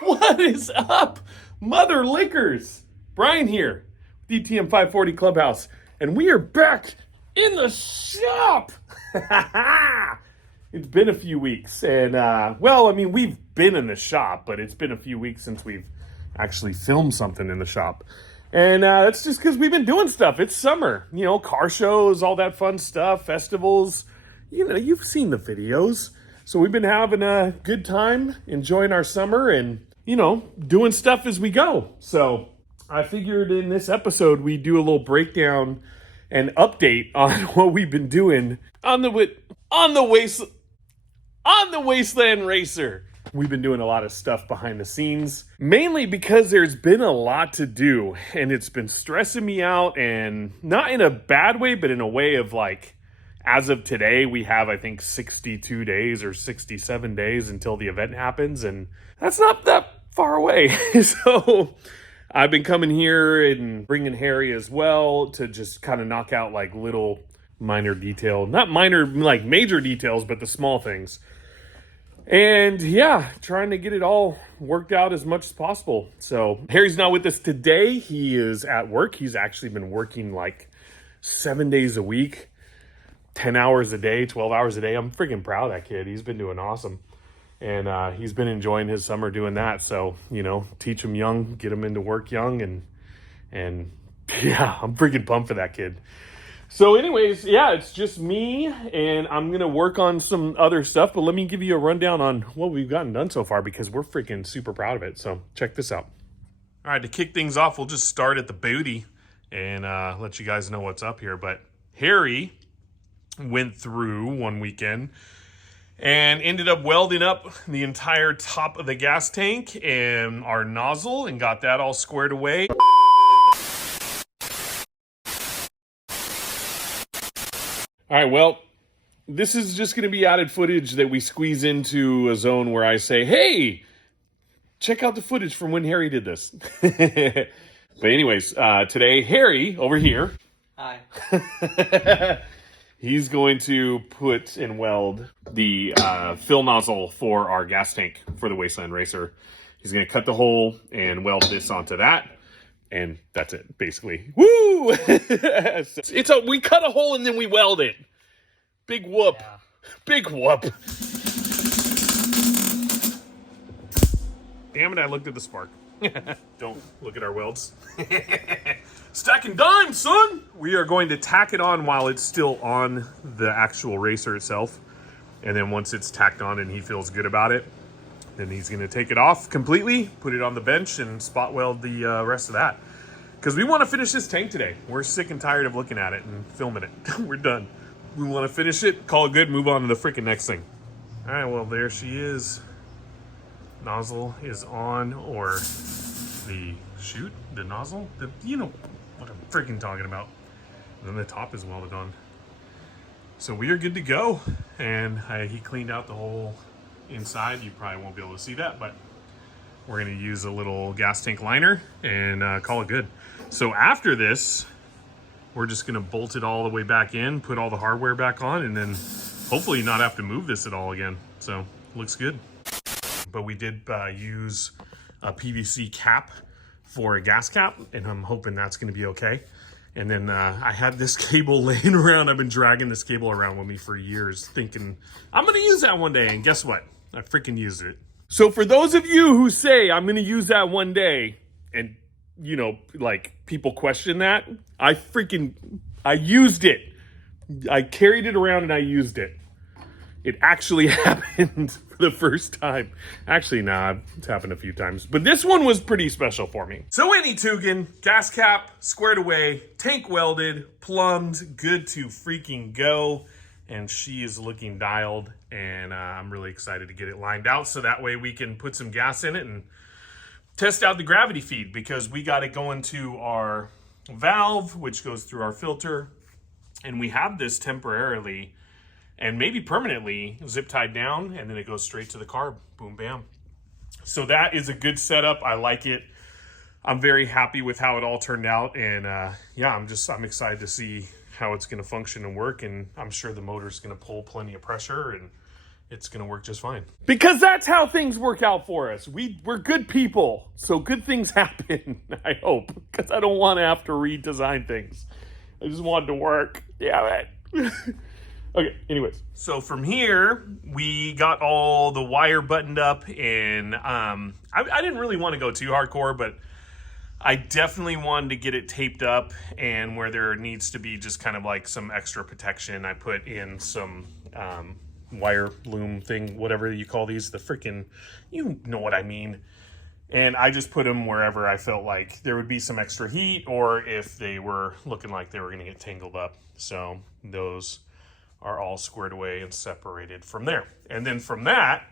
What is up, mother lickers? Brian here, DTM 540 Clubhouse, and we are back in the shop. It's been a few weeks, and well, I mean, we've been in the shop, but it's been a few weeks since we've actually filmed something in the shop. And that's just because we've been doing stuff. It's summer, you know, car shows, all that fun stuff, festivals. You know, you've seen the videos. So we've been having a good time, enjoying our summer, and, you know, doing stuff as we go. So I figured in this episode, we do a little breakdown and update on what we've been doing on the Wasteland Racer. We've been doing a lot of stuff behind the scenes, mainly because there's been a lot to do, and it's been stressing me out, and not in a bad way, but in a way of like, as of today, we have, I think, 62 days or 67 days until the event happens, and that's not that far away. So I've been coming here and bringing Harry as well to just kind of knock out like little minor detail, not minor, like major details, but the small things. And yeah, trying to get it all worked out as much as possible. So Harry's not with us today. He is at work. He's actually been working like 7 days a week, 10 hours a day, 12 hours a day. I'm freaking proud of that kid. He's been doing awesome. And he's been enjoying his summer doing that. So, you know, teach him young, get him into work young. And yeah, I'm freaking pumped for that kid. So anyways, yeah, it's just me, and I'm going to work on some other stuff, but let me give you a rundown on what we've gotten done so far, because we're freaking super proud of it. So check this out. All right, to kick things off, we'll just start at the booty and let you guys know what's up here. But Harry went through one weekend and ended up welding up the entire top of the gas tank and our nozzle and got that all squared away. All right, well, this is just going to be added footage that we squeeze into a zone where I say, hey, check out the footage from when Harry did this. But anyways, today, Harry, over here. Hi. He's going to put and weld the fill nozzle for our gas tank for the Wasteland Racer. He's going to cut the hole and weld this onto that. And that's it, basically. Woo! We cut a hole and then we weld it. Big whoop. Yeah. Big whoop. Damn it, I looked at the spark. Don't look at our welds. Stacking dimes, son! We are going to tack it on while it's still on the actual racer itself. And then once it's tacked on and he feels good about it, then he's going to take it off completely, put it on the bench, and spot weld the rest of that. Because we want to finish this tank today. We're sick and tired of looking at it and filming it. We're done. We want to finish it, call it good, move on to the freaking next thing. All right, well, there she is. Nozzle is on, or the nozzle. You know what I'm freaking talking about. And then the top is welded on. So we are good to go. And he cleaned out the whole inside. You probably won't be able to see that, but we're going to use a little gas tank liner and call it good. So after this, we're just going to bolt it all the way back in, put all the hardware back on, and then hopefully not have to move this at all again. So looks good. But we did use a PVC cap for a gas cap, and I'm hoping that's going to be okay. And then I had this cable laying around. I've been dragging this cable around with me for years, thinking I'm going to use that one day. And guess what? I freaking used it. So for those of you who say I'm going to use that one day, and, you know, like people question that, I used it. I carried it around and I used it. It actually happened for the first time. Actually, nah, it's happened a few times. But this one was pretty special for me. So any Tugin, gas cap squared away, tank welded, plumbed, good to freaking go. And she is looking dialed, and I'm really excited to get it lined out so that way we can put some gas in it and test out the gravity feed, because we got it going to our valve, which goes through our filter, and we have this temporarily and maybe permanently zip tied down, and then it goes straight to the carb. Boom, bam. So that is a good setup. I like it. I'm very happy with how it all turned out, and yeah, I'm excited to see how it's going to function and work, and I'm sure the motor's going to pull plenty of pressure, and it's going to work just fine. Because that's how things work out for us. We're good people, so good things happen, I hope, because I don't want to have to redesign things. I just want it to work. Damn it. Okay, anyways. So from here, we got all the wire buttoned up, and I didn't really want to go too hardcore, but I definitely wanted to get it taped up, and where there needs to be just kind of like some extra protection, I put in some wire loom thing, whatever you call these, the freaking, you know what I mean. And I just put them wherever I felt like there would be some extra heat, or if they were looking like they were going to get tangled up. So those are all squared away and separated from there. And then from that,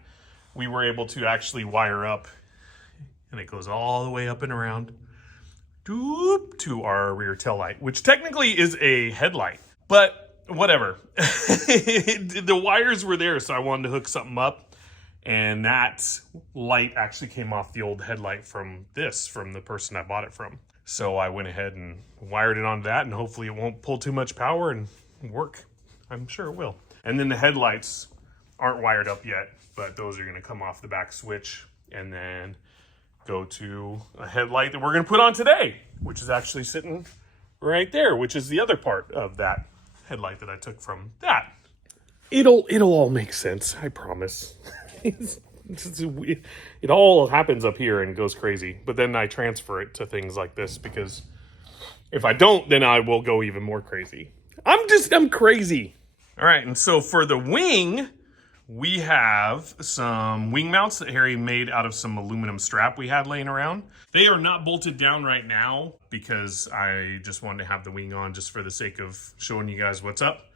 we were able to actually wire up, and it goes all the way up and around to our rear tail light, which technically is a headlight, but whatever. The wires were there, so I wanted to hook something up, and that light actually came off the old headlight from the person I bought it from. So I went ahead and wired it onto that, and hopefully it won't pull too much power and work. I'm sure it will. And then the headlights aren't wired up yet, but those are going to come off the back switch and then go to a headlight that we're going to put on today, which is actually sitting right there, which is the other part of that headlight that I took from that. It'll all make sense, I promise. It all happens up here and goes crazy, but then I transfer it to things like this, because if I don't, then I will go even more crazy. I'm crazy. All right, and so for the wing, we have some wing mounts that Harry made out of some aluminum strap we had laying around. They are not bolted down right now because I just wanted to have the wing on just for the sake of showing you guys what's up,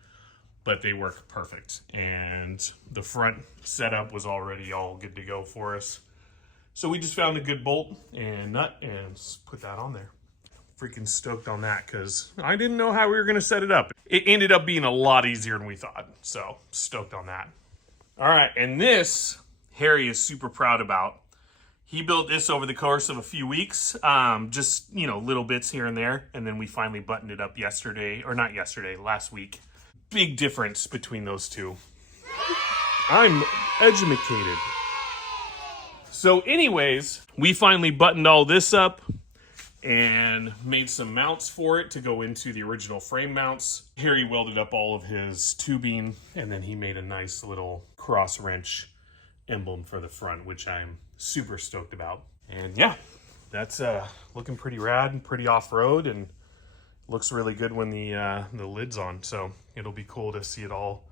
but they work perfect. And the front setup was already all good to go for us. So we just found a good bolt and nut and put that on there. Freaking stoked on that because I didn't know how we were going to set it up. It ended up being a lot easier than we thought. So stoked on that. All right, and this Harry is super proud about. He built this over the course of a few weeks, just, little bits here and there. And then we finally buttoned it up last week. Big difference between those two. I'm educated. So anyways, we finally buttoned all this up and made some mounts for it to go into the original frame mounts. Harry welded up all of his tubing, and then he made a nice little cross wrench emblem for the front, which I'm super stoked about. And yeah, that's looking pretty rad and pretty off-road, and looks really good when the lid's on. So it'll be cool to see it all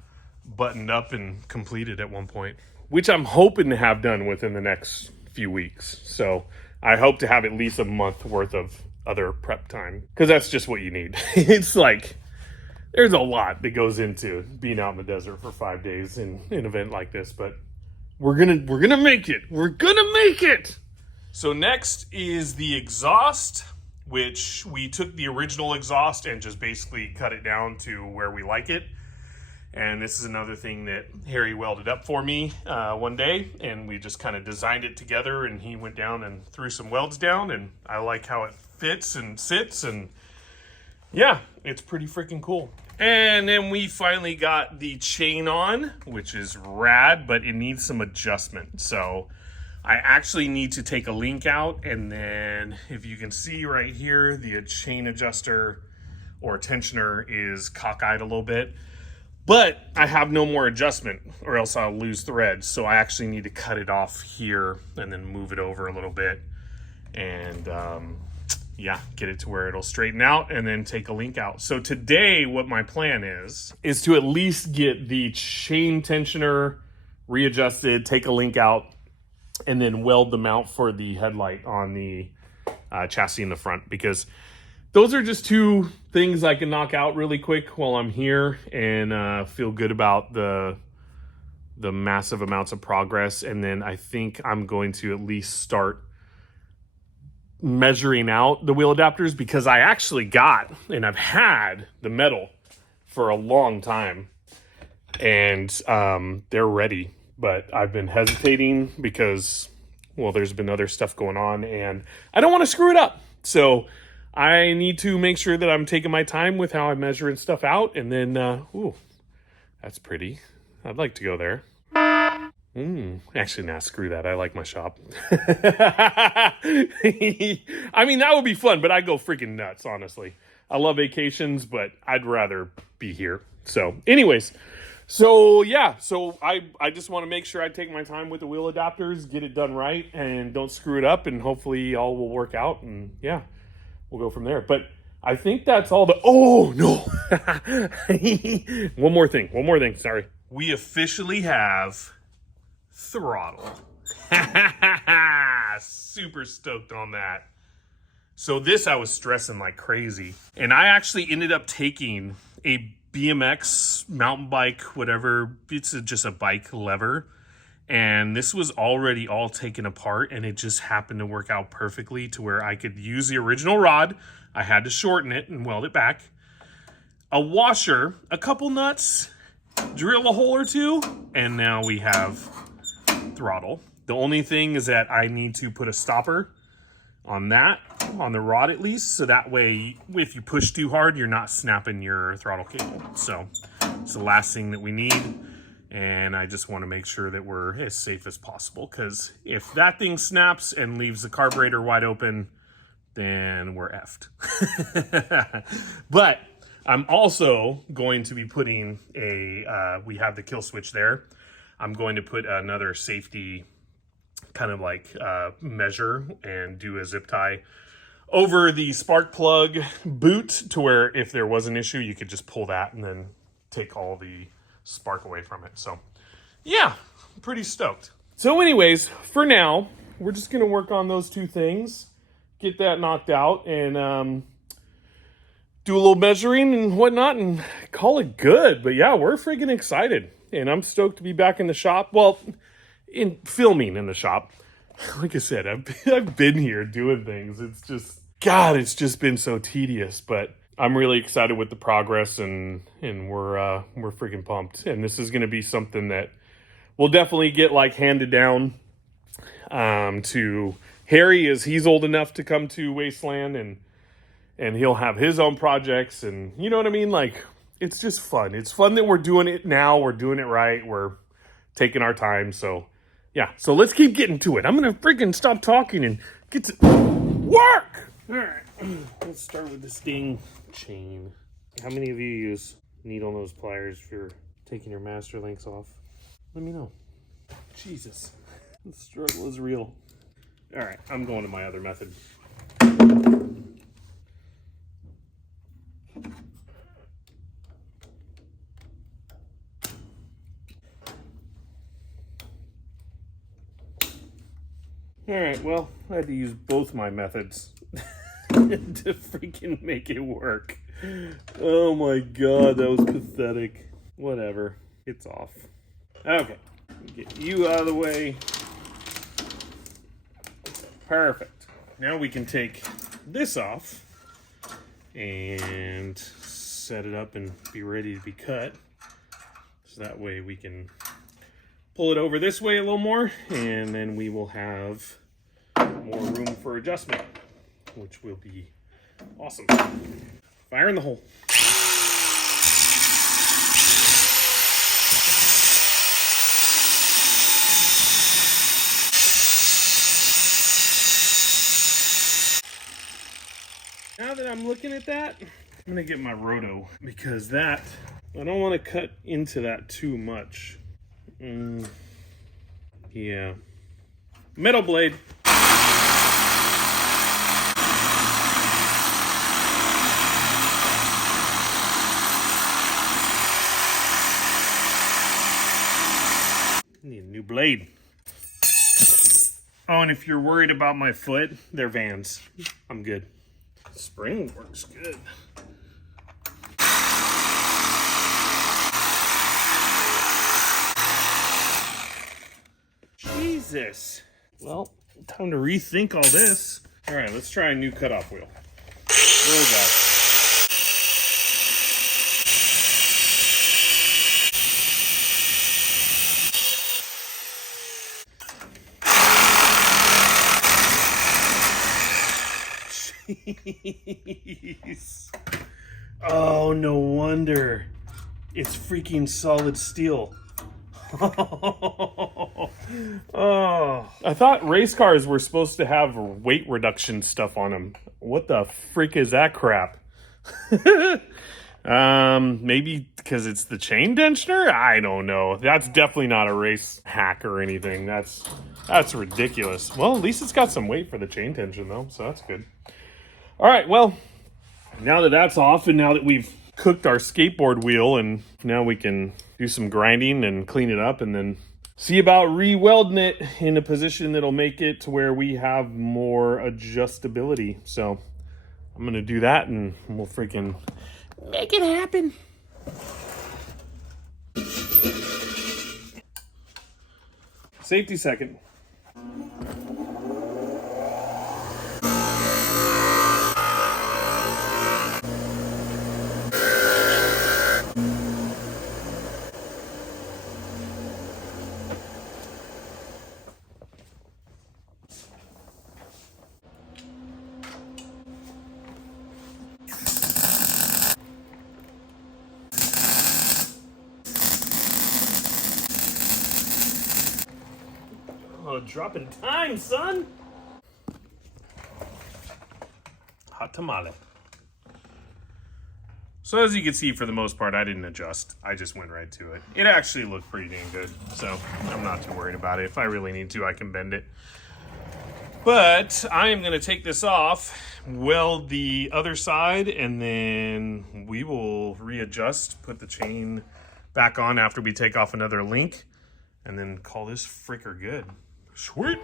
buttoned up and completed at one point, which I'm hoping to have done within the next few weeks. So I hope to have at least a month worth of other prep time, because that's just what you need. It's like, there's a lot that goes into being out in the desert for 5 days in an event like this, but we're gonna make it. We're gonna make it. So next is the exhaust, which we took the original exhaust and just basically cut it down to where we like it. And this is another thing that Harry welded up for me one day, and we just kind of designed it together, and he went down and threw some welds down, and I like how it fits and sits, and yeah, it's pretty freaking cool. And then we finally got the chain on, which is rad, but it needs some adjustment. So I actually need to take a link out, and then if you can see right here, the chain adjuster or tensioner is cockeyed a little bit. But I have no more adjustment, or else I'll lose thread. So I actually need to cut it off here and then move it over a little bit. And yeah, get it to where it'll straighten out and then take a link out. So today, what my plan is to at least get the chain tensioner readjusted, take a link out, and then weld the mount for the headlight on the chassis in the front. Because those are just two things I can knock out really quick while I'm here and feel good about the massive amounts of progress. And then I think I'm going to at least start measuring out the wheel adapters, because I actually got, and I've had the metal for a long time, and they're ready. But I've been hesitating because, well, there's been other stuff going on and I don't want to screw it up. So I need to make sure that I'm taking my time with how I'm measuring stuff out. And then, ooh, that's pretty. I'd like to go there. Actually, nah, screw that. I like my shop. I mean, that would be fun, but I'd go freaking nuts, honestly. I love vacations, but I'd rather be here. So, anyways, so yeah, so I just want to make sure I take my time with the wheel adapters, get it done right, and don't screw it up, and hopefully all will work out, and yeah, we'll go from there. But I think that's all the, oh no. One more thing, sorry. We officially have throttle. Super stoked on that. So this I was stressing like crazy. And I actually ended up taking a BMX mountain bike, whatever. It's just a bike lever. And this was already all taken apart, and it just happened to work out perfectly to where I could use the original rod. I had to shorten it and weld it back. A washer, a couple nuts, drill a hole or two, and now we have throttle. The only thing is that I need to put a stopper on that, on the rod at least, so that way if you push too hard, you're not snapping your throttle cable. So it's the last thing that we need, and I just want to make sure that we're as safe as possible, because if that thing snaps and leaves the carburetor wide open, then we're effed. But I'm also going to be putting a, we have the kill switch there. I'm going to put another safety kind of like measure and do a zip tie over the spark plug boot to where if there was an issue, you could just pull that and then take all the spark away from it. So yeah, I'm pretty stoked. So anyways, for now, we're just going to work on those two things, get that knocked out, and do a little measuring and whatnot and call it good. But yeah, we're freaking excited. And I'm stoked to be back in the shop. Well, in filming in the shop. Like I said, I've been here doing things. It's just, God, it's just been so tedious. But I'm really excited with the progress, and we're freaking pumped. And this is going to be something that we'll definitely get like handed down to Harry, as he's old enough to come to Wasteland, and he'll have his own projects, and you know what I mean? Like, it's just fun. It's fun that we're doing it now. We're doing it right. We're taking our time. So yeah, so let's keep getting to it. I'm going to freaking stop talking and get to work. All right, let's start with this dang chain. How many of you use needle nose pliers if you're taking your master links off? Let me know. Jesus, the struggle is real. All right, I'm going to my other method. All right, well, I had to use both my methods to freaking make it work. Oh my God, that was pathetic. Whatever, it's off. Okay, get you out of the way. Perfect. Now we can take this off and set it up and be ready to be cut. So that way we can pull it over this way a little more, and then we will have more room for adjustment, which will be awesome. Fire in the hole. Now that I'm looking at that, I'm gonna get my roto, because that, I don't want to cut into that too much. Yeah. Metal blade. Need a new blade. Oh, and if you're worried about my foot, they're Vans. I'm good. Spring works good. Jesus. Well, time to rethink all this. All right, let's try a new cutoff wheel. Oh, God. Jeez. Oh, no wonder. It's freaking solid steel. Oh, I thought race cars were supposed to have weight reduction stuff on them. What the frick is that crap? Maybe because it's the chain tensioner? I don't know. That's definitely not a race hack or anything. That's ridiculous. Well, at least it's got some weight for the chain tension though, so that's good. All right, well, now that that's off and now that we've cooked our skateboard wheel and now we can do some grinding and clean it up and then see about re-welding it in a position that'll make it to where we have more adjustability. So I'm gonna do that and we'll freaking make it happen. Safety second. Oh, dropping time, son. Hot tamale. So as you can see, for the most part, I didn't adjust. I just went right to it. It actually looked pretty dang good, so I'm not too worried about it. If I really need to, I can bend it. But I am gonna take this off, weld the other side, and then we will readjust, put the chain back on after we take off another link, and then call this fricker good. Sweet.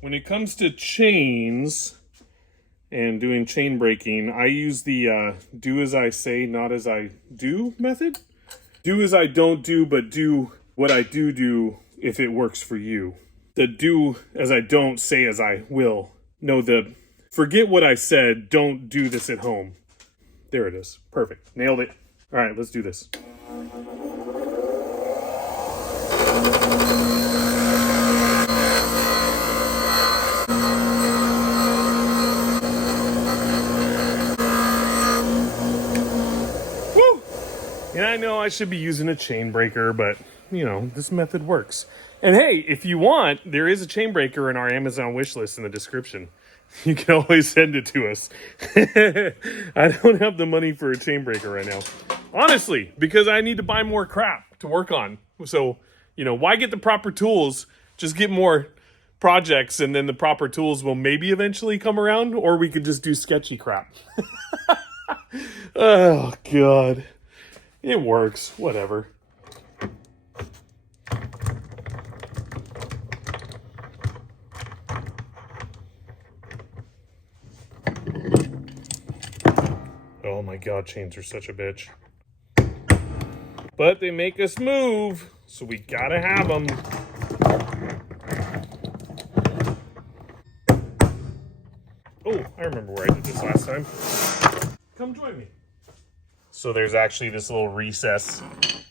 When it comes to chains and doing chain breaking, I use the do as I say, not as I do method. Do as I don't do, but do what I do if it works for you. The do as I don't, say as I will. No, the forget what I said, don't do this at home. There it is. Perfect. Nailed it. All right, let's do this. And I know I should be using a chain breaker, but, you know, this method works. And hey, if you want, there is a chain breaker in our Amazon wish list in the description. You can always send it to us. I don't have the money for a chain breaker right now. Honestly, because I need to buy more crap to work on. So, you know, why get the proper tools? Just get more projects and then the proper tools will maybe eventually come around, or we could just do sketchy crap. Oh, God. It works, whatever. Oh my God, chains are such a bitch. But they make us move, so we gotta have them. Oh, I remember where I did this last time. Come join me. So there's actually this little recess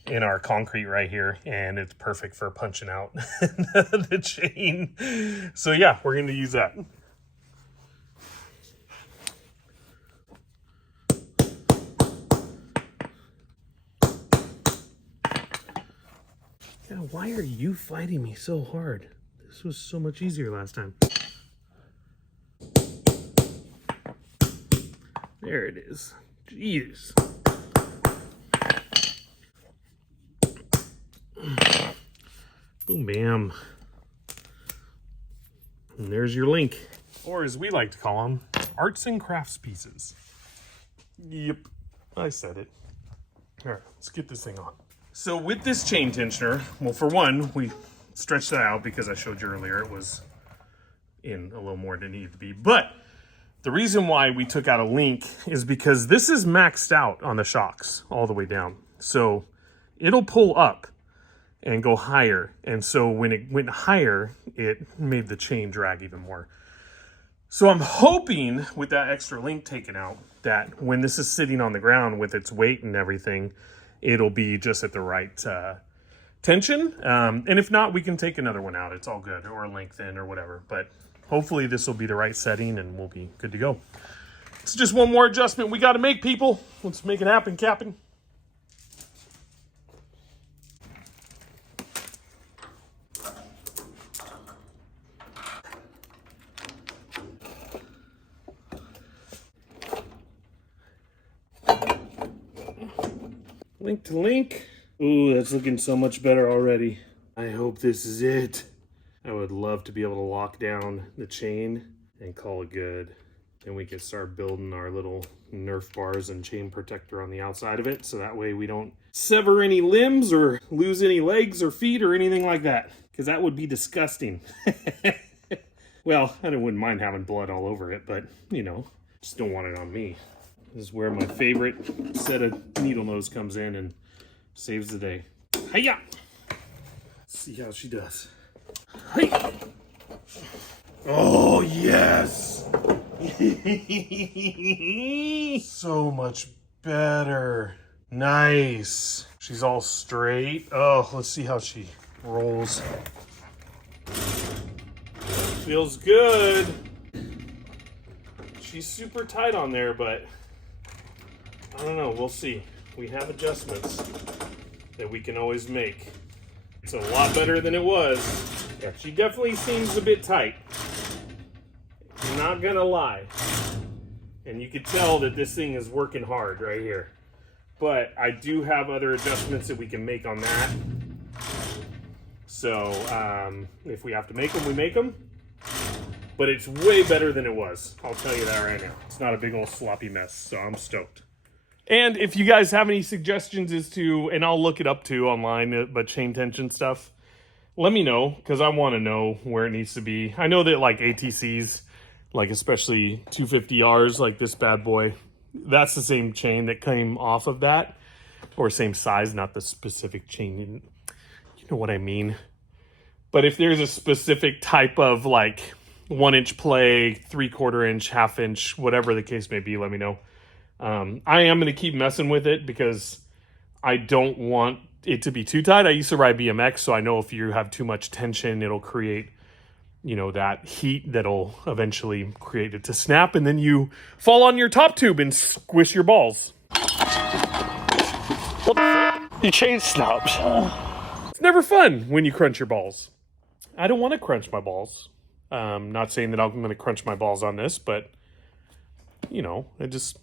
in our concrete right here, and it's perfect for punching out the chain. So yeah, we're going to use that. Yeah, why are you fighting me so hard? This was so much easier last time. There it is. Jeez. Boom, bam. And there's your link. Or as we like to call them, arts and crafts pieces. Yep, I said it. All right, let's get this thing on. So with this chain tensioner, well, for one, we stretched that out because I showed you earlier it was in a little more than it needed to be. But The reason why we took out a link is because this is maxed out on the shocks all the way down. So it'll pull up and go higher. And so when it went higher, it made the chain drag even more. So I'm hoping with that extra link taken out that when this is sitting on the ground with its weight and everything, it'll be just at the right tension. And if not, we can take another one out. It's all good, or lengthen or whatever. But hopefully this will be the right setting and we'll be good to go. It's just one more adjustment we got to make, people. Let's make it happen, Captain. Link to link. Ooh, that's looking so much better already. I hope this is it. I would love to be able to lock down the chain and call it good. Then we can start building our little Nerf bars and chain protector on the outside of it, so that way we don't sever any limbs or lose any legs or feet or anything like that, because that would be disgusting. Well, I wouldn't mind having blood all over it, but, you know, just don't want it on me. This is where my favorite set of needle nose comes in and saves the day. Hiya! Let's see how she does. Hey. Oh, yes! So much better. Nice. She's all straight. Oh, let's see how she rolls. Feels good. She's super tight on there, but I don't know. We'll see. We have adjustments that we can always make. It's a lot better than it was. Yeah, she definitely seems a bit tight. I'm not gonna lie. And you can tell that this thing is working hard right here. But I do have other adjustments that we can make on that. So if we have to make them, we make them. But it's way better than it was. I'll tell you that right now. It's not a big old sloppy mess, so I'm stoked. And if you guys have any suggestions as to, and I'll look it up too online, but chain tension stuff, let me know, because I want to know where it needs to be. I know that like ATCs, like especially 250Rs, like this bad boy, that's the same chain that came off of that, or same size, not the specific chain. You know what I mean? But if there's a specific type of like 1-inch play, 3/4 inch, 1/2 inch, whatever the case may be, let me know. I am going to keep messing with it because I don't want it to be too tight. I used to ride BMX, so I know if you have too much tension, it'll create, you know, that heat that'll eventually create it to snap, and then you fall on your top tube and squish your balls. What the fuck? Your chain snaps. It's never fun when you crunch your balls. I don't want to crunch my balls. Not saying that I'm going to crunch my balls on this, but, you know, I just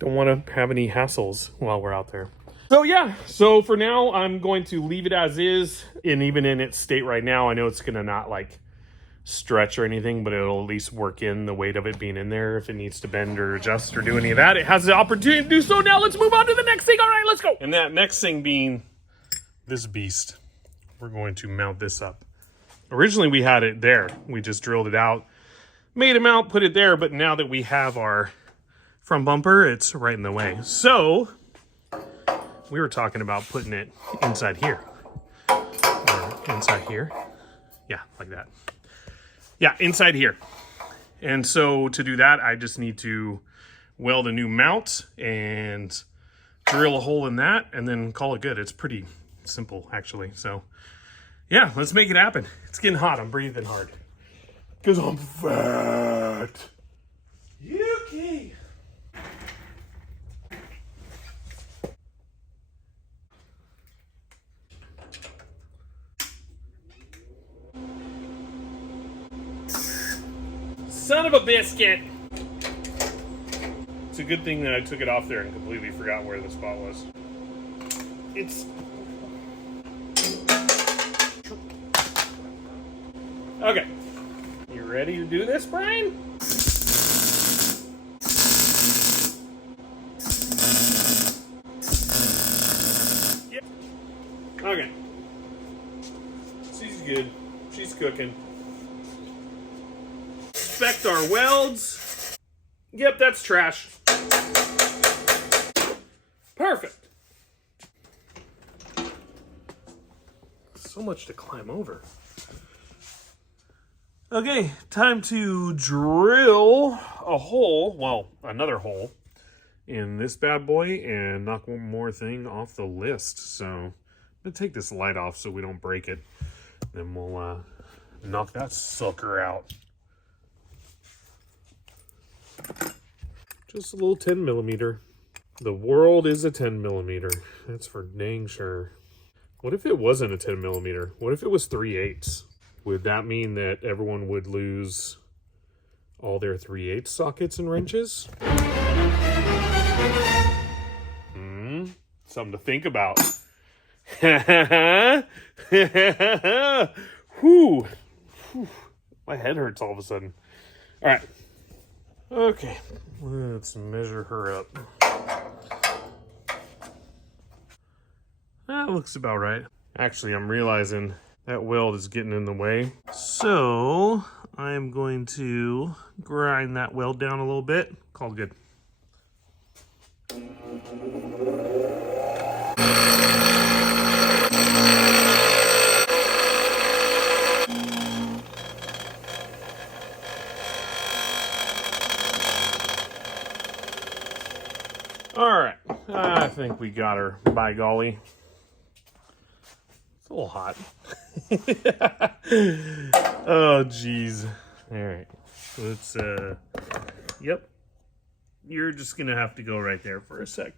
don't want to have any hassles while we're out there. So yeah, so for now, I'm going to leave it as is. And even in its state right now, I know it's going to not like stretch or anything, but it'll at least work in the weight of it being in there. If it needs to bend or adjust or do any of that, it has the opportunity to do so. Now let's move on to the next thing. All right, let's go. And that next thing being this beast. We're going to mount this up. Originally we had it there. We just drilled it out, made a mount, put it there. But now that we have our front bumper, it's right in the way. So we were talking about putting it inside here. Or inside here. Yeah, like that. Yeah, inside here. And so to do that, I just need to weld a new mount and drill a hole in that and then call it good. It's pretty simple, actually. So yeah, let's make it happen. It's getting hot. I'm breathing hard because I'm fat. Yuki. Son of a biscuit. It's a good thing that I took it off there and completely forgot where the spot was. It's... Okay. You ready to do this, Brian? Yep. Okay. She's good. She's cooking. Inspect our welds. Yep, that's trash. Perfect. So much to climb over. Okay, time to drill a hole, well, another hole in this bad boy and knock one more thing off the list. So I'm gonna take this light off so we don't break it. Then we'll knock that sucker out. Just a little 10 millimeter. The world is a 10 millimeter. That's for dang sure. What if it wasn't a 10 millimeter? What if it was 3/8? Would that mean that everyone would lose all their 3/8 sockets and wrenches? Something to think about. Whew. My head hurts all of a sudden. All right. Okay. Let's measure her up. That looks about right. Actually, I'm realizing that weld is getting in the way. So I'm going to grind that weld down a little bit. Call it good. All right, I think we got her, by golly. It's a little hot. Oh, geez. All right, let's, yep. You're just gonna have to go right there for a sec.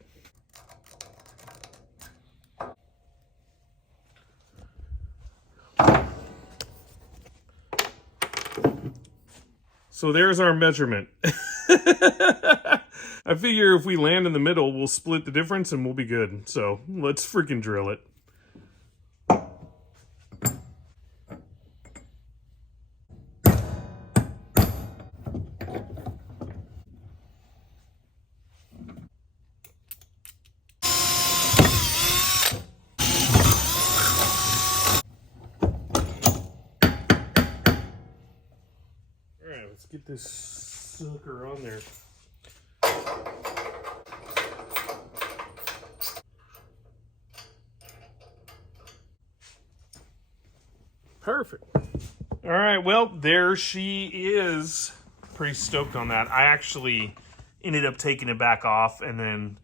So there's our measurement. I figure if we land in the middle, we'll split the difference and we'll be good. So let's freaking drill it. All right, let's get this sucker on there. Perfect. All right, well, there she is. Pretty stoked on that. I actually ended up taking it back off and then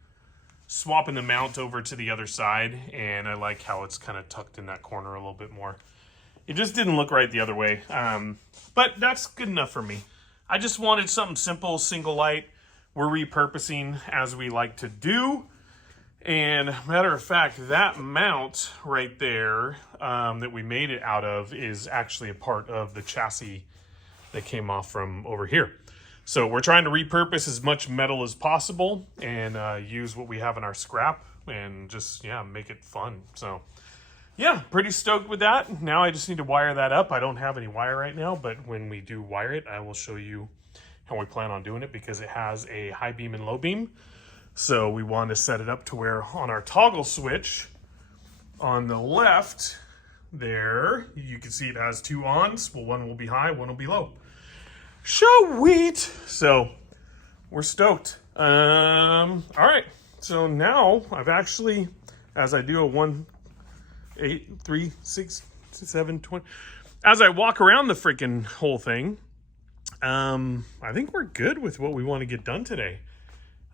swapping the mount over to the other side, and I like how it's kind of tucked in that corner a little bit more. It just didn't look right the other way, but that's good enough for me. I just wanted something simple, single light. We're repurposing as we like to do. And matter of fact, that mount right there that we made it out of is actually a part of the chassis that came off from over here. So we're trying to repurpose as much metal as possible and use what we have in our scrap and just, yeah, make it fun. So yeah, pretty stoked with that. Now I just need to wire that up. I don't have any wire right now, but when we do wire it, I will show you how we plan on doing it because it has a high beam and low beam. So we want to set it up to where on our toggle switch on the left there, you can see it has two ons. Well, one will be high, one will be low. Sweet. So we're stoked. All right. So now I've actually, as I do a 1, 8, 3, 6, 7, 20, as I walk around the freaking whole thing, I think we're good with what we want to get done today.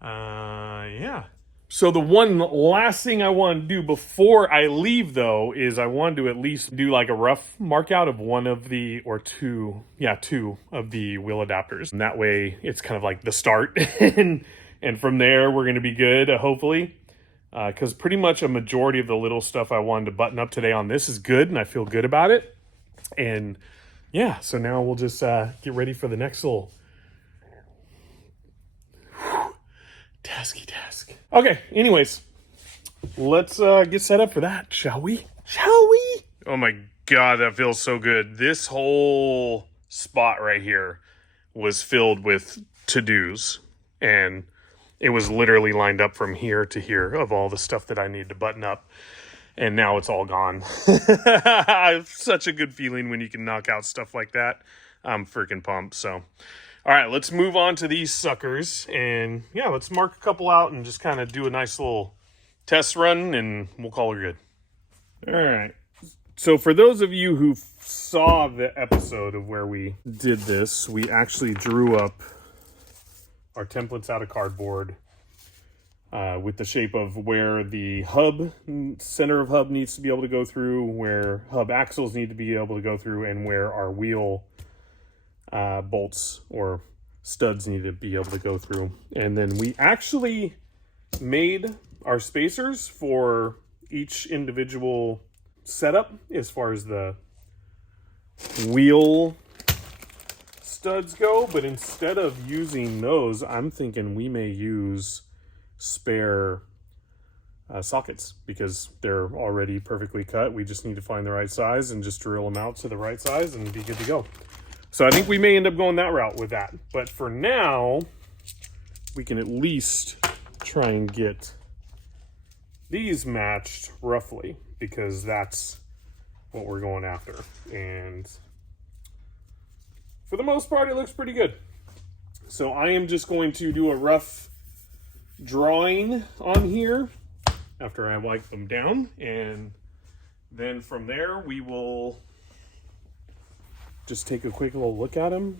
Yeah. So the one last thing I want to do before I leave, though, is I wanted to at least do like a rough mark out of one of the, or two of the wheel adapters. And that way it's kind of like the start. and from there, we're going to be good, hopefully. Because pretty much a majority of the little stuff I wanted to button up today on this is good, and I feel good about it. And yeah, so now we'll just get ready for the next little tasky task. Okay, anyways, let's get set up for that, shall we? Shall we? Oh my God, that feels so good. This whole spot right here was filled with to-dos, and it was literally lined up from here to here of all the stuff that I needed to button up. and now it's all gone. I have such a good feeling when you can knock out stuff like that. I'm freaking pumped. So, all right, let's move on to these suckers, and yeah, let's mark a couple out and just kind of do a nice little test run, and we'll call her good. All right. So for those of you who saw the episode of where we did this, we actually drew up our templates out of cardboard with the shape of where the hub, center of hub needs to be able to go through, where hub axles need to be able to go through, and where our wheel bolts or studs need to be able to go through. And then we actually made our spacers for each individual setup as far as the wheel studs go, but instead of using those, I'm thinking we may use spare sockets because they're already perfectly cut. We just need to find the right size and just drill them out to the right size and be good to go. So I think we may end up going that route with that, but for now we can at least try and get these matched roughly, because that's what we're going after. And for the most part, it looks pretty good. So I am just going to do a rough drawing on here after I wipe them down. And then from there, we will just take a quick little look at them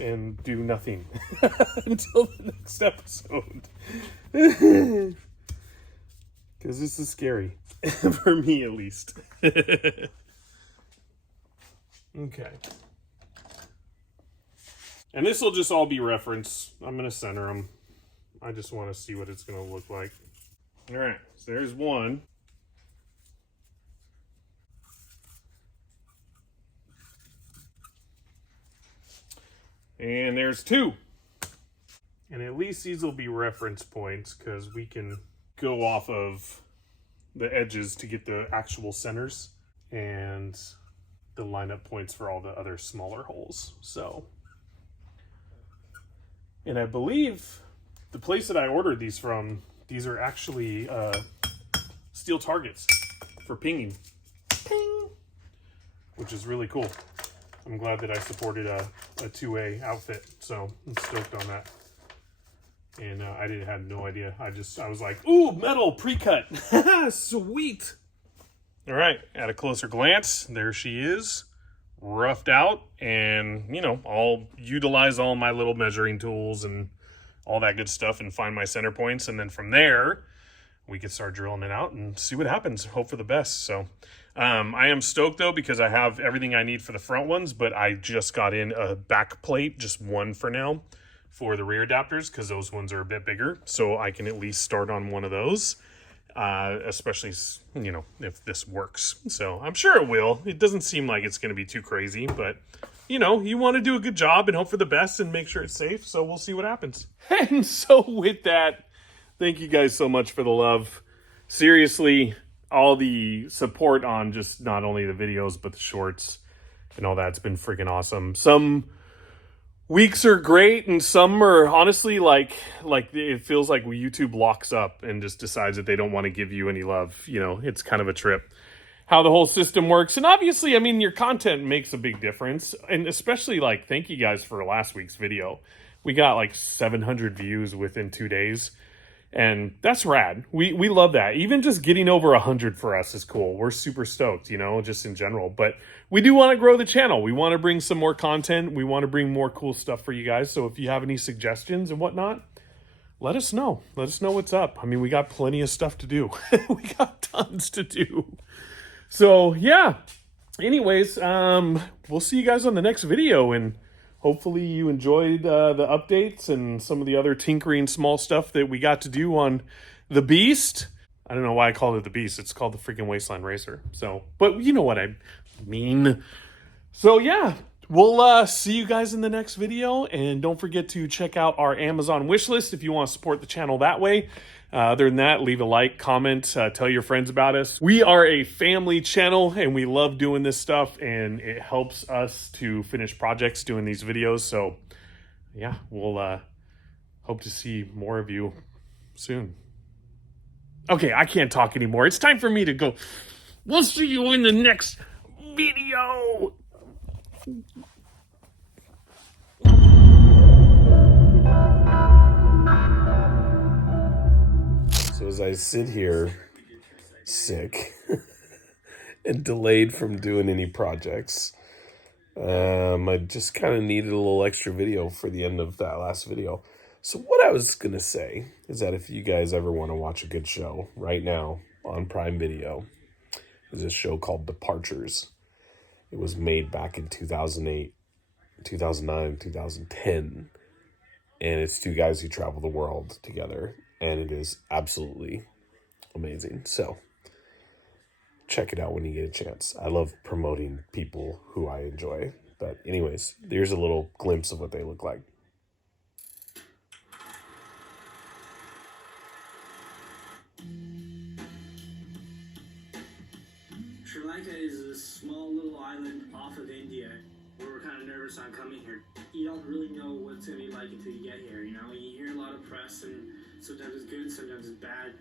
and do nothing until the next episode. Because this is scary. For me, at least. Okay. And this will just all be reference. I'm going to center them. I just want to see what it's going to look like. All right. So there's one. And there's two. And at least these will be reference points because we can go off of the edges to get the actual centers and the lineup points for all the other smaller holes. So, and I believe the place that I ordered these from, these are actually steel targets for pinging. Ping! Which is really cool. I'm glad that I supported a 2A outfit, so I'm stoked on that. And I had no idea. I was like, ooh, metal pre-cut. Sweet. All right, at a closer glance, there she is, roughed out. And, you know, I'll utilize all my little measuring tools and all that good stuff and find my center points. And then from there, we can start drilling it out and see what happens. Hope for the best. So I am stoked, though, because I have everything I need for the front ones, but I just got in a back plate, just one for now, for the rear adapters, because those ones are a bit bigger, so I can at least start on one of those, especially, you know, if this works. So I'm sure it will. It doesn't seem like it's going to be too crazy, but, you know, you want to do a good job and hope for the best and make sure it's safe, so we'll see what happens. And so with that, thank you guys so much for the love. Seriously, all the support on just not only the videos, but the shorts and all that's been freaking awesome. Some weeks are great, and some are honestly like it feels like YouTube locks up and just decides that they don't want to give you any love. You know, it's kind of a trip how the whole system works. And obviously, I mean, your content makes a big difference. And especially, like, thank you guys for last week's video. We got like 700 views within 2 days. And that's rad. We love that. Even just getting over 100 for us is cool. We're super stoked, you know, just in general. But we do want to grow the channel. We want to bring some more content. We want to bring more cool stuff for you guys. So if you have any suggestions and whatnot, let us know. Let us know what's up. I mean, we got plenty of stuff to do. We got tons to do. So, yeah. Anyways, we'll see you guys on the next video. And hopefully you enjoyed the updates and some of the other tinkering small stuff that we got to do on the Beast. I don't know why I called it the Beast. It's called the freaking Wasteland Racer. So, but you know what I mean. So yeah, we'll see you guys in the next video. And don't forget to check out our Amazon wish list if you want to support the channel that way. Other than that, leave a like, comment, tell your friends about us. We are a family channel and we love doing this stuff, and it helps us to finish projects doing these videos. So yeah, we'll hope to see more of you soon. Okay, I can't talk anymore. It's time for me to go. We'll see you in the next video. So as I sit here, sick, and delayed from doing any projects, I just kind of needed a little extra video for the end of that last video. So what I was going to say is that if you guys ever want to watch a good show right now on Prime Video, there's a show called Departures. It was made back in 2008, 2009, 2010. And it's two guys who travel the world together. And it is absolutely amazing. So check it out when you get a chance. I love promoting people who I enjoy. But anyways, there's a little glimpse of what they look like. Sri Lanka is a small little island off of India. We're kind of nervous on coming here. You don't really know what it's going to be like until you get here, you know? You hear a lot of press, and sometimes it's good, sometimes it's bad.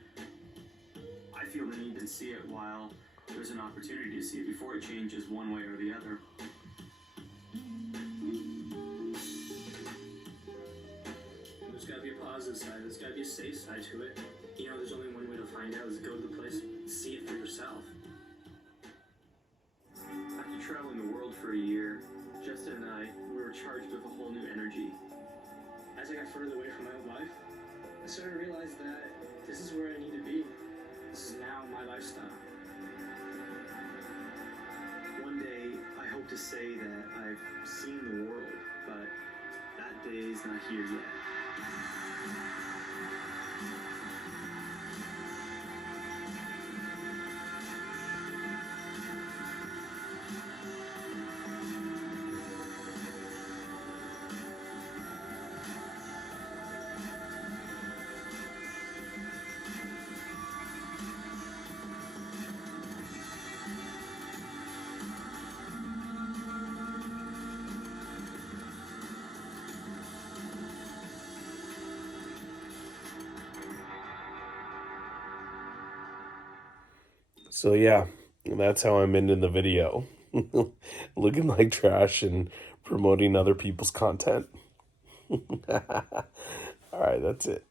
I feel the need to see it while there's an opportunity to see it before it changes one way or the other. There's got to be a positive side. There's got to be a safe side to it. You know, there's only one way to find out is to go to the place and see it for yourself. After traveling the world for a year, Justin and I, we were charged with a whole new energy. As I got further away from my own life, I started to realize that this is where I need to be. This is now my lifestyle. One day, I hope to say that I've seen the world, but that day is not here yet. So yeah, that's how I'm ending the video. Looking like trash and promoting other people's content. All right, that's it.